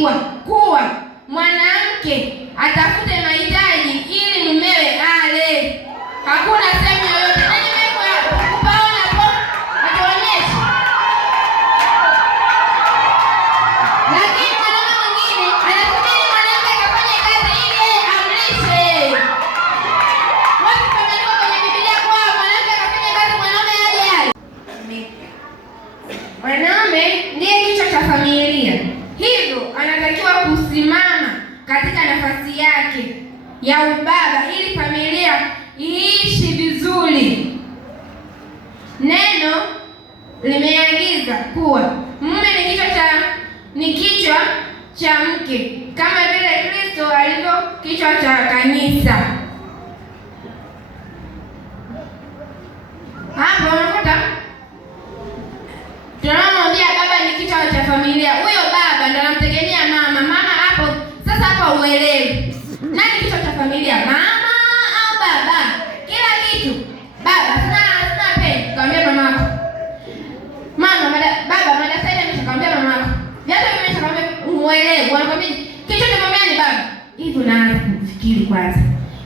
imeandikwa kuwa mwanamke atafute mahitaji ili mumewe ale. Hakuna sehemu yoyote na nimeweka hapo kupaona hapo atuonyeshe. Lakini mwanaume mwingine anasubiri mwanamke akafanye kazi ili yeye amlishe. Wapi pameandikwa kwenye Biblia kuwa mwanamke akafanye kazi mwanaume aje ale? Mwanaume ndiye kichwa cha familia, hivyo anatakiwa kusimama katika nafasi yake ya ubaba ili familia iishi vizuri. Neno limeagiza kuwa mume ni kichwa cha mke kama vile Kristo alivyo kichwa cha kanisa. Hapo unakuta tunamwambia baba ni kichwa cha familia. Huyo baba ndo anamtegemea mama. Mama hapo sasa, hapa uelewi nani kichwa cha familia, mama au baba? Kila kitu baba. Sina peni, kaambia mamako. Mama baba madasai ameshakwambia mamako. Viatu vimeshakwambia, uelewi. Wanakwambia kichwa cha familia ni baba. Hivyo naanza kufikiri kwanza,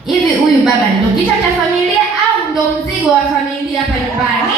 hivi huyu baba ndio kichwa cha familia au ndio mzigo wa familia hapa nyumbani?